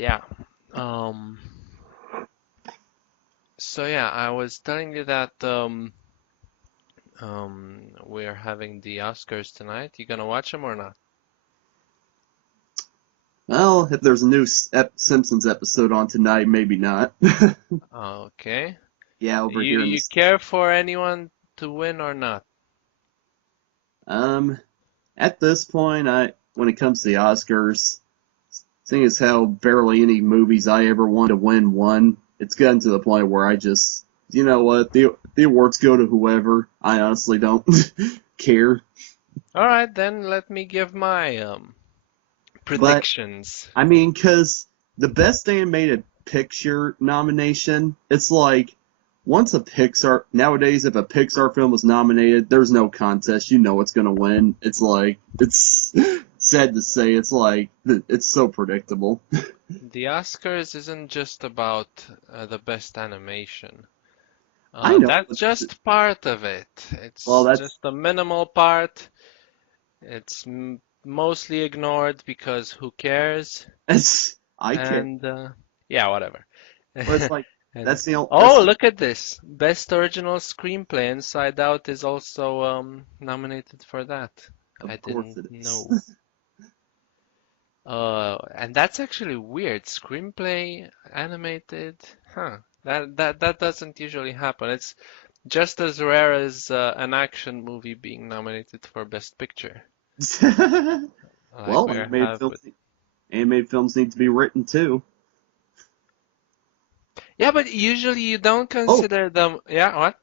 Yeah. Um, so yeah, I was telling you that we're having the Oscars tonight. You gonna watch them or not? Well, if there's a new Simpsons episode on tonight, maybe not. Okay. Yeah, over You here in you this. care for anyone to win or not? Um, at this point, when it comes to the Oscars, seeing as how barely any movies I ever wanted to win won, it's gotten to the point where I just, you know what, the awards go to whoever. I honestly don't care. All right, then let me give my But predictions. I mean, 'cause the best animated picture nomination, it's like once a Pixar nowadays, if a Pixar film is nominated, there's no contest. You know it's gonna win. It's like it's sad to say. It's like it's so predictable. The Oscars isn't just about the best animation. I know. That's just part of it. Well, It's that's just a minimal part. It's mostly ignored because who cares? it's I care, And yeah, whatever. but it's like And that's the only oh, look at this. Best original screenplay. Inside Out is also nominated for that. I of course didn't it is. know. And that's actually weird. Screenplay animated. Huh. That doesn't usually happen. It's just as rare as an action movie being nominated for Best Picture, like Well, we have with. animated films need to be written too. Yeah, but usually you don't Oh, consider them. Yeah, what?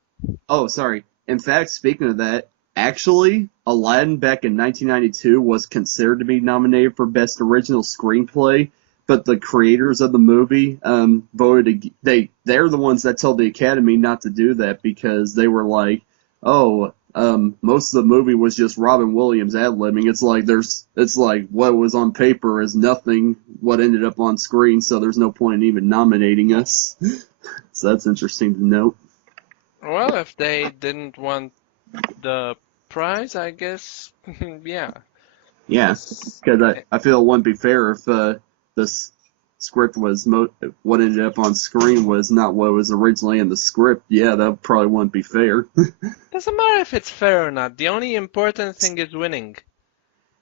Oh, sorry. In fact, speaking of that, actually, Aladdin back in 1992 was considered to be nominated for Best Original Screenplay, but the creators of the movie voted. They're the ones that told the Academy not to do that because they were like, oh, most of the movie was just Robin Williams ad-libbing. It's like what was on paper is nothing what ended up on screen, so there's no point in even nominating us. So that's interesting to note. Well, if they didn't want the prize, I guess, yeah. Yeah, It's because I feel it wouldn't be fair if this script what ended up on screen was not what was originally in the script. Yeah, that probably wouldn't be fair. doesn't matter if it's fair or not. The only important thing is winning.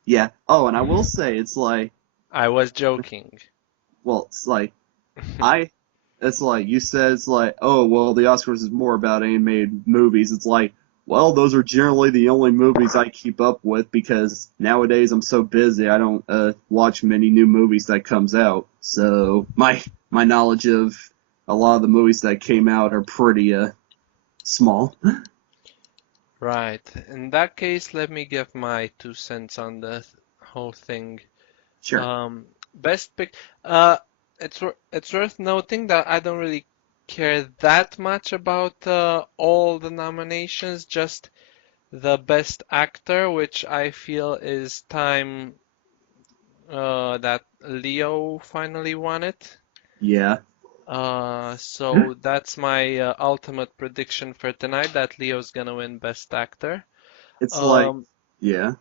Yeah. Oh, and I will say it's like, I was joking. well, it's like I, it's like you said, it's like, oh, well, the Oscars is more about animated movies. It's like, well, those are generally the only movies I keep up with because nowadays I'm so busy I don't watch many new movies that comes out. So my knowledge of a lot of the movies that came out are pretty small. Right. In that case, let me give my 2 cents on the whole thing. Sure. Best pick. It's worth noting that I don't really care that much about all the nominations, just the best actor, which I feel is time that Leo finally won it. Yeah. So that's my ultimate prediction for tonight, that Leo's gonna win Best Actor. It's like, Um, yeah.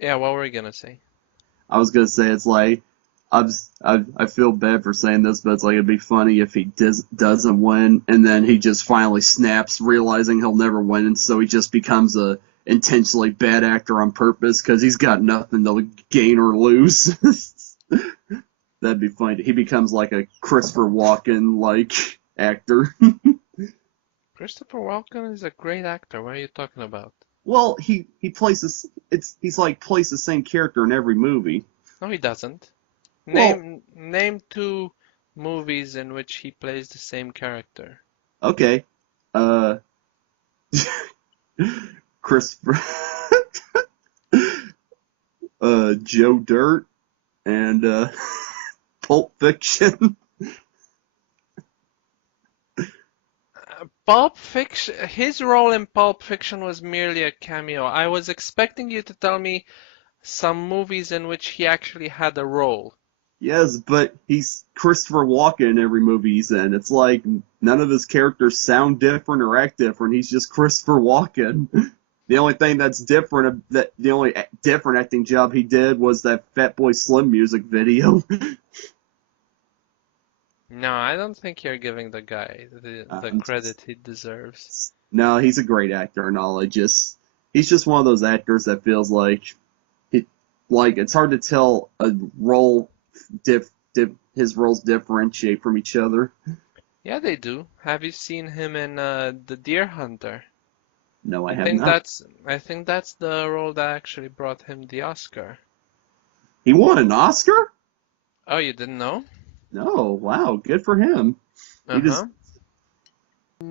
yeah, what were you gonna say? I was gonna say it's like I feel bad for saying this, but it's like it'd be funny if he doesn't win and then he just finally snaps, realizing he'll never win, and so he just becomes a intentionally bad actor on purpose because he's got nothing to gain or lose. That'd be funny. He becomes like a Christopher Walken like actor. Christopher Walken is a great actor. What are you talking about? Well, he plays this. He's like plays the same character in every movie. No, he doesn't. Well, Name two movies in which he plays the same character. okay. Uh, Christopher. Joe Dirt and Pulp Fiction. Pulp Fiction, his role in Pulp Fiction was merely a cameo. I was expecting you to tell me some movies in which he actually had a role. Yes, but he's Christopher Walken in every movie he's in. It's like none of his characters sound different or act different. He's just Christopher Walken. The only thing that's different, that the only different acting job he did was that Fatboy Slim music video. No, I don't think you're giving the guy the I'm just, credit he deserves. no, he's a great actor and all. He's just one of those actors that feels like he, like it's hard to tell a role his roles differentiate from each other. Yeah, they do. Have you seen him in The Deer Hunter? No, I I have think not. that's I think that's the role that actually brought him the Oscar. He won an Oscar? Oh, you didn't know? No, wow, good for him. He just, Uh-huh.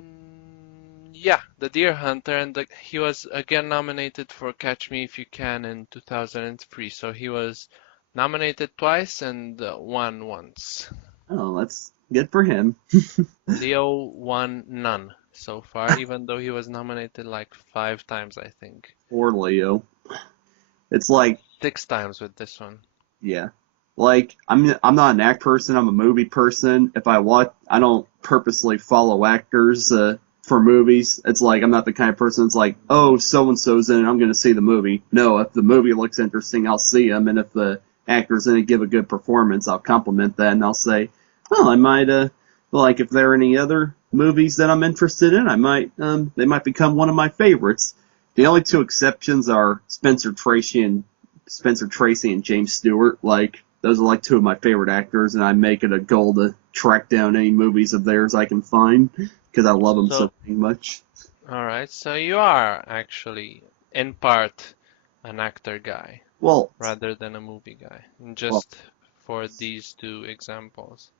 Yeah, The Deer Hunter, and he was again nominated for Catch Me If You Can in 2003. So he was nominated twice and won once. oh, that's good for him. Leo won none so far, even though he was nominated like 5 times, I think. Poor Leo. It's Well, like, 6 times with this one. yeah. Like I'm not an act person. I'm a movie person. If I watch, I don't purposely follow actors for movies. It's like I'm not the kind of person that's like, oh, so and so's in it, I'm going to see the movie. No, if the movie looks interesting, I'll see him, and if the actors in it give a good performance, I'll compliment that, and I'll say, oh, I might like if there are any other movies that I'm interested in, I might they might become one of my favorites. The only two exceptions are Spencer Tracy and James Stewart. Like those are like two of my favorite actors, and I make it a goal to track down any movies of theirs I can find because I love them so So, much. all right, so you are actually in part an actor guy Well, rather than a movie guy, well, just for these two examples.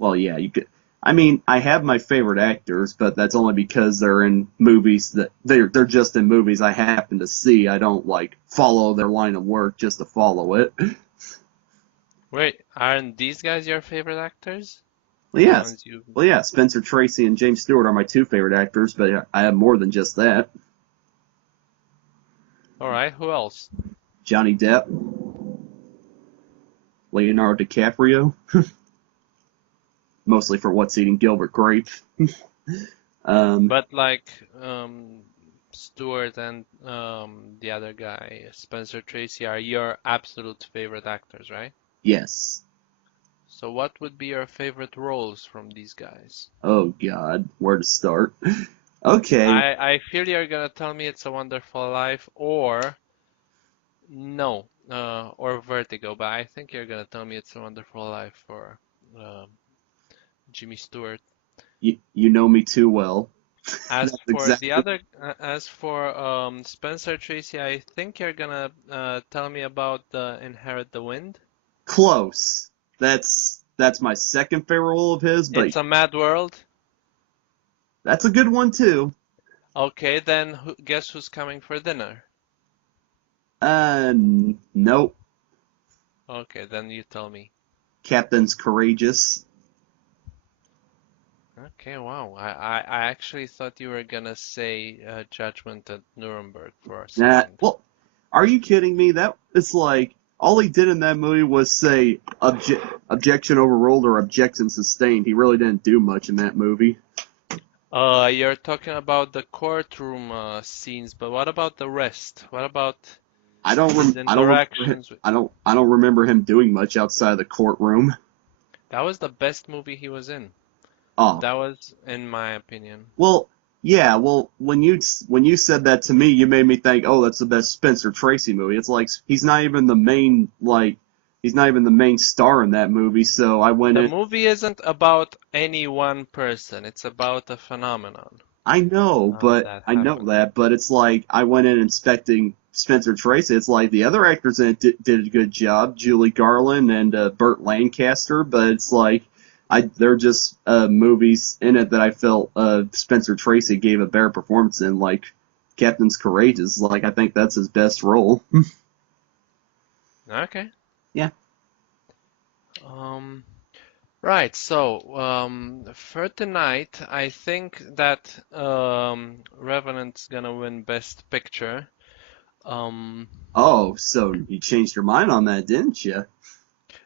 yeah. You could. I mean, I have my favorite actors, but that's only because they're in movies that they're just in movies I happen to see. I don't like follow their line of work just to follow it. Wait, aren't these guys your favorite actors? Well, The yes. ones you... Well, yeah. Spencer Tracy and James Stewart are my two favorite actors, but I have more than just that. All right, who else? Johnny Depp, Leonardo DiCaprio, mostly for What's Eating Gilbert Grape. Um, But like Stewart and the other guy, Spencer Tracy, are your absolute favorite actors, right? yes. So what would be your favorite roles from these guys? Oh God, where to start? Okay, I feel you're gonna tell me It's a Wonderful Life or no, or Vertigo, but I think you're gonna tell me It's a Wonderful Life for um, Jimmy Stewart. you know me too well. As That's for the exactly other, as for Spencer Tracy, I think you're gonna tell me about Inherit the Wind. close. That's my second favorite role of his, but It's a Mad World. that's a good one too. Okay, then guess who's coming for dinner? Nope. Okay, then you tell me. Captain's Courageous. Okay, wow. I actually thought you were gonna say Judgment at Nuremberg for a Nah, second. well, are you kidding me? That it's like all he did in that movie was say objection overruled or objection sustained. He really didn't do much in that movie. You're talking about the courtroom scenes, but what about the rest? What about his interactions with... I don't remember him doing much outside of the courtroom. That was the best movie he was in. Oh, That was, in my opinion. well, yeah, well, when you said that to me, you made me think, oh, that's the best Spencer Tracy movie. It's like he's not even the main star in that movie. So I went The in. movie isn't about any one person. It's about a phenomenon that I know happened. that, but it's like I went in expecting Spencer Tracy. It's like the other actors in it did a good job, Julie Garland and Burt Lancaster, but it's like they're just movies in it that I felt Spencer Tracy gave a better performance in, like Captain's Courageous. Like I think that's his best role. Okay. Yeah. Um, right. So, for tonight, I think that Revenant's gonna win Best Picture. Um, Oh, so you changed your mind on that, didn't you?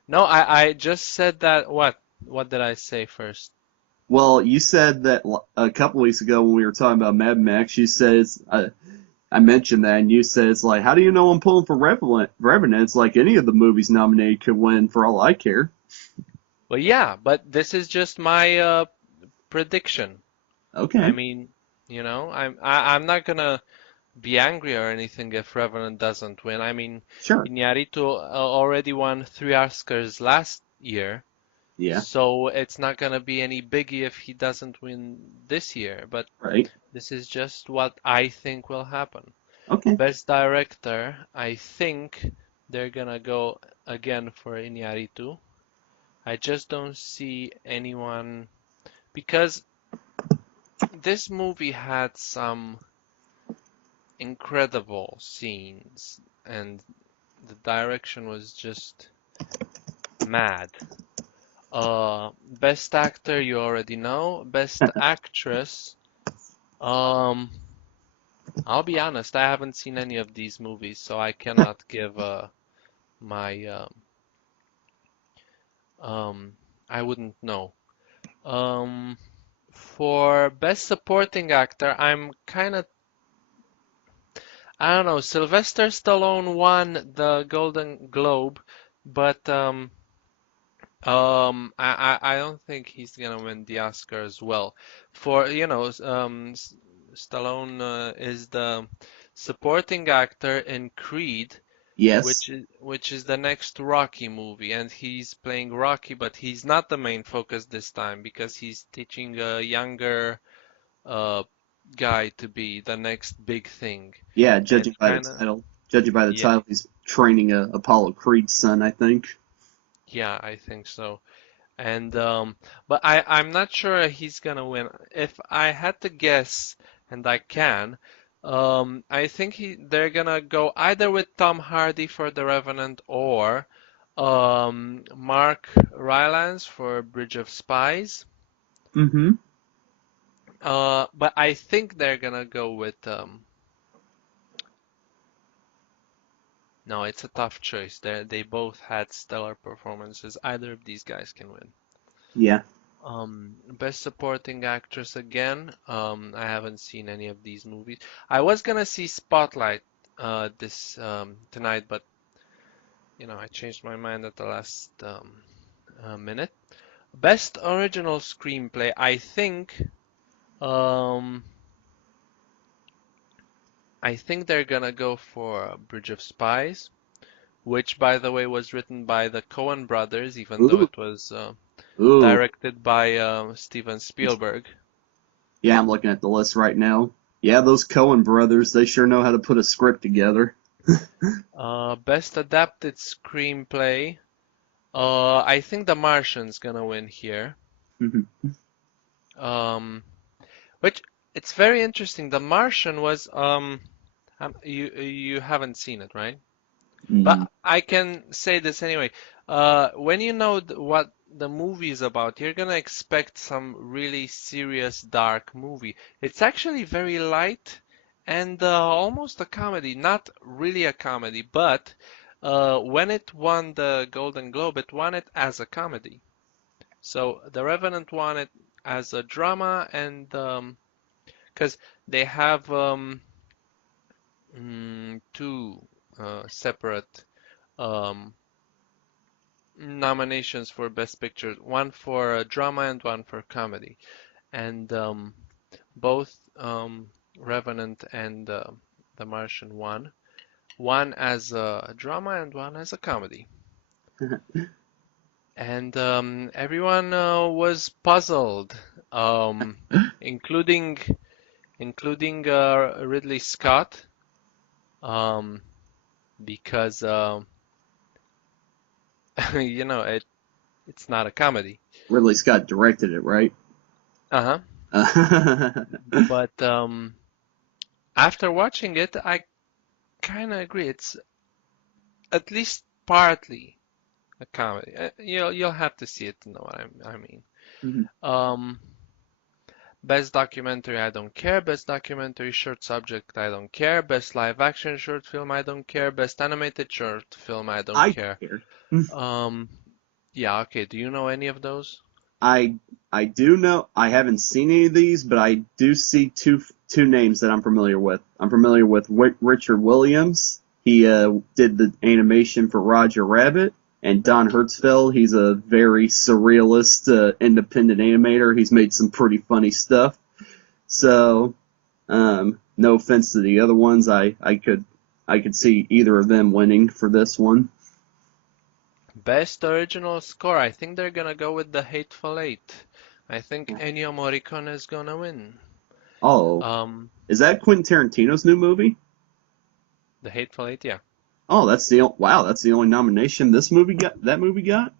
no, I just said that. What did I say first? Well, you said that a couple weeks ago when we were talking about Mad Max. You said I mentioned that, and you said it's like, how do you know I'm pulling for Revenant? Revenant, it's like any of the movies nominated could win for all I care. Well, yeah, but this is just my prediction. I Okay, mean, I'm not gonna be angry or anything if Revenant doesn't win. I mean, sure. Iñárritu already won 3 Oscars last year, Yeah, so it's not gonna be any biggie if he doesn't win this year. But right. this is just what I think will happen. Okay. Best Director, I think they're gonna go again for Iñárritu. I just don't see anyone because this movie had some incredible scenes and the direction was just mad. Best actor you already know. Best actress, um, I'll be honest, I haven't seen any of these movies, so I cannot give my um, I wouldn't know. Um, for best supporting actor, I'm kind of I don't know. Sylvester Stallone won the Golden Globe, but I don't think he's gonna win the Oscar as well. For Stallone is the supporting actor in Creed, Yes. which is the next Rocky movie, and he's playing Rocky, but he's not the main focus this time because he's teaching a younger uh guy to be the next big thing. Yeah, And it's judging by the kind of title. Judging by the yeah, title, he's training Apollo Creed's son, I think. yeah, I think so. And but I'm not sure he's gonna win. If I had to guess, and I can, I think they're gonna go either with Tom Hardy for The Revenant or Mark Rylance for Bridge of Spies. Mm-hmm. But I think they're gonna go with no, it's a tough choice. They both had stellar performances. Either of these guys can win. Yeah. Best supporting actress again. I haven't seen any of these movies. I was gonna see Spotlight this tonight, but I changed my mind at the last minute. Best original screenplay. Um I think they're gonna go for Bridge of Spies, which by the way was written by the Coen brothers, even though Ooh. it was Ooh. directed by Steven Spielberg. Yeah, I'm looking at the list right now. Yeah, those Coen brothers, they sure know how to put a script together. Best adapted screenplay. I think The Martian's gonna win here. Mhm. Um, which it's very interesting. The Martian was you haven't seen it, right? Mm, But I can say this anyway. When you know what the movie is about, you're gonna expect some really serious, dark movie. It's actually very light and almost a comedy. Not really a comedy, but when it won the Golden Globe, it won it as a comedy. So The Revenant won it as a drama, and because they have two separate um, nominations for Best Picture, one for drama and one for comedy. And both Revenant and The Martian won. One as a drama and one as a comedy. And everyone was puzzled, um, including Ridley Scott, um, because it's not a comedy. Ridley Scott directed it, right? Uh-huh. Uh, But after watching it, I kind of agree. It's at least partly a comedy. You'll have to see it to know what I mean. Um, Best documentary, I don't care. Best documentary short subject, I don't care. Best live action short film, I don't care. Best animated short film, I don't I care. care. Um, yeah, okay. Do you know any of those? I I do know I haven't seen any of these, but I do see two names that I'm familiar with. I'm familiar with Richard Williams. He did the animation for Roger Rabbit, and Don Hertzfeldt. He's a very surrealist, independent animator. He's made some pretty funny stuff. So, no offense to the other ones, I could see either of them winning for this one. Best original score. I think they're gonna go with The Hateful Eight. I think Ennio Morricone is gonna win. Oh, Um, is that Quentin Tarantino's new movie? The Hateful Eight, yeah. Oh, that's the only nomination this movie got. That movie got.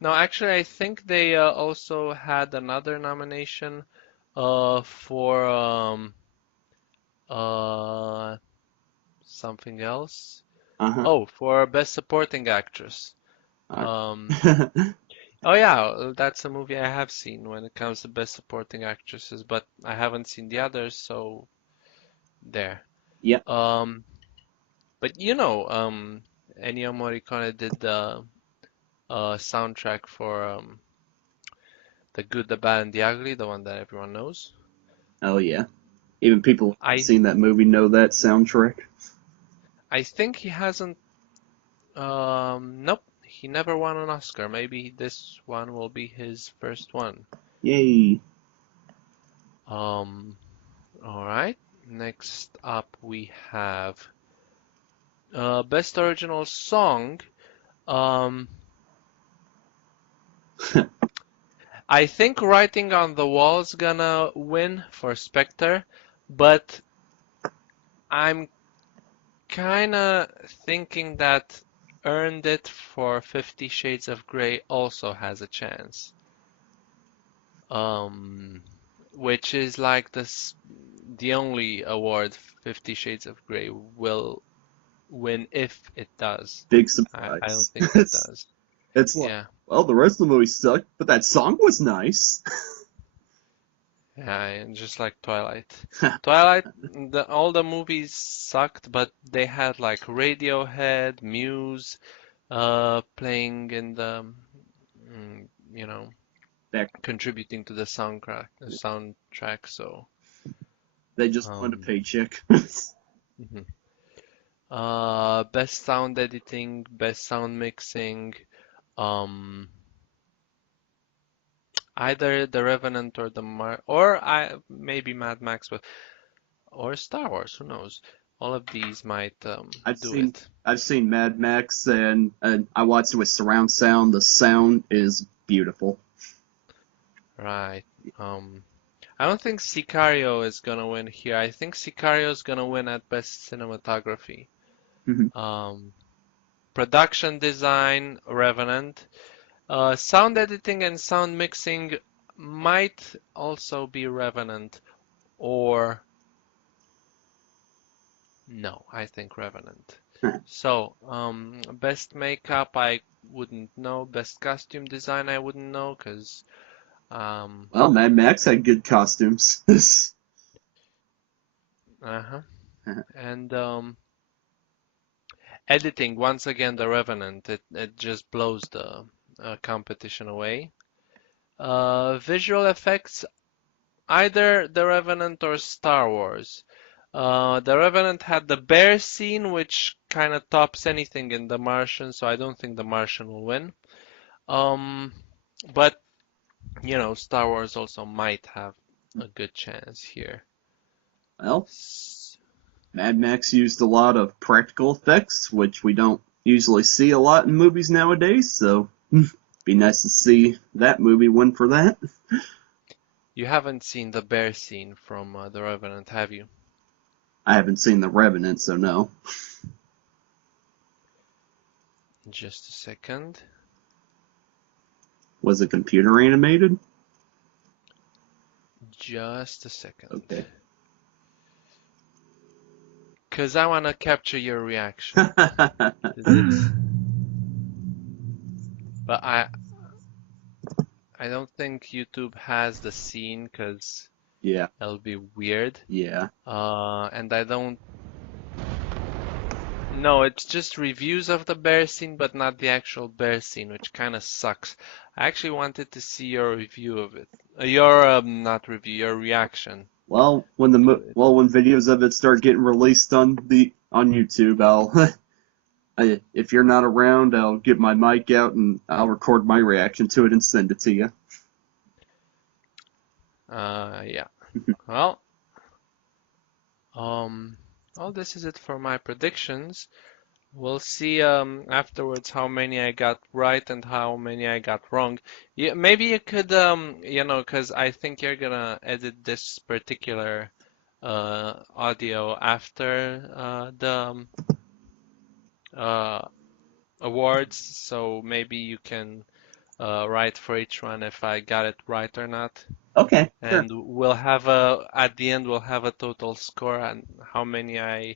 No, actually, I think they also had another nomination for uh something else. Uh Oh, for Best Supporting Actress. Um, huh. oh yeah, that's a movie I have seen when it comes to Best Supporting Actresses, but I haven't seen the others, so there. Yep. Um, but Ennio Morricone did the soundtrack for The Good, the Bad, and the Ugly, the one that everyone knows. Oh yeah. Even people who haven't I seen that movie know that soundtrack. I think he hasn't. Nope, he never won an Oscar. Maybe this one will be his first one. Yay. Um, all right. Next up we have Best Original Song. Um, I think Writing on the Wall's gonna win for Spectre, but I'm kinda thinking that Earned It for 50 Shades of Grey also has a chance. Um, which is like the only award 50 Shades of Grey will win if it does. Big I don't surprise. think it does. It's like, Yeah. well, the rest of the movie sucked, but that song was nice. Yeah, and just like Twilight. Twilight, all the movies sucked, but they had like Radiohead, Muse, playing in mm, you know, Back, contributing to the soundtrack. So, they just wanted a um, paycheck. mhm. Best sound editing, best sound mixing, um, either The Revenant or maybe Mad Max, but or Star Wars, who knows? All of these might I've do seen it. I've seen Mad Max and I watched it with surround sound. The sound is beautiful. Right. I don't think Sicario is gonna win here. I think Sicario is gonna win at best cinematography. Mhm. Um, Production design, Revenant. Sound editing and sound mixing might also be Revenant, or no, I think Revenant. So, best makeup, I wouldn't know. Best costume design, I wouldn't know, because, Well, Mad Max had good costumes. uh-huh. And editing, once again, The Revenant, it just blows the competition away. Visual effects, either The Revenant or Star Wars. The Revenant had the bear scene, which kind of tops anything in The Martian, so I don't think The Martian will win. Um, but Star Wars also might have a good chance here. Well, Mad Max used a lot of practical effects, which we don't usually see a lot in movies nowadays, so be nice to see that movie win for that. You haven't seen the bear scene from The Revenant, have you? I haven't seen The Revenant, so no. Just a second. Was it computer animated? Just a second. Okay. Because I want to capture your reaction. But I don't think YouTube has the scene because Yeah, it'll be weird. yeah. And I don't. No, it's just reviews of the bear scene, but not the actual bear scene, which kind of sucks. I actually wanted to see your review of it. Not review, your reaction. Well, when when videos of it start getting released on YouTube, if you're not around, I'll get my mic out and I'll record my reaction to it and send it to you. Yeah. Well, well, this is it for my predictions. We'll see afterwards how many I got right and how many I got wrong. Yeah, maybe you could you know, because I think you're gonna edit this particular audio after the uh, awards, so maybe you can write for each one if I got it right or not. Okay, sure. And we'll have a at the end we'll have a total score and how many I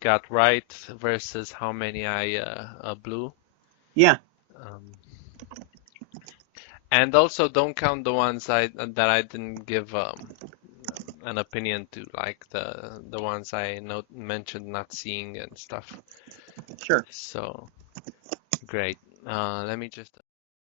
got right versus how many I blew. Yeah, Um, and also don't count the ones that I didn't give an opinion to, like the ones I mentioned not seeing and stuff. sure. So great. Let me just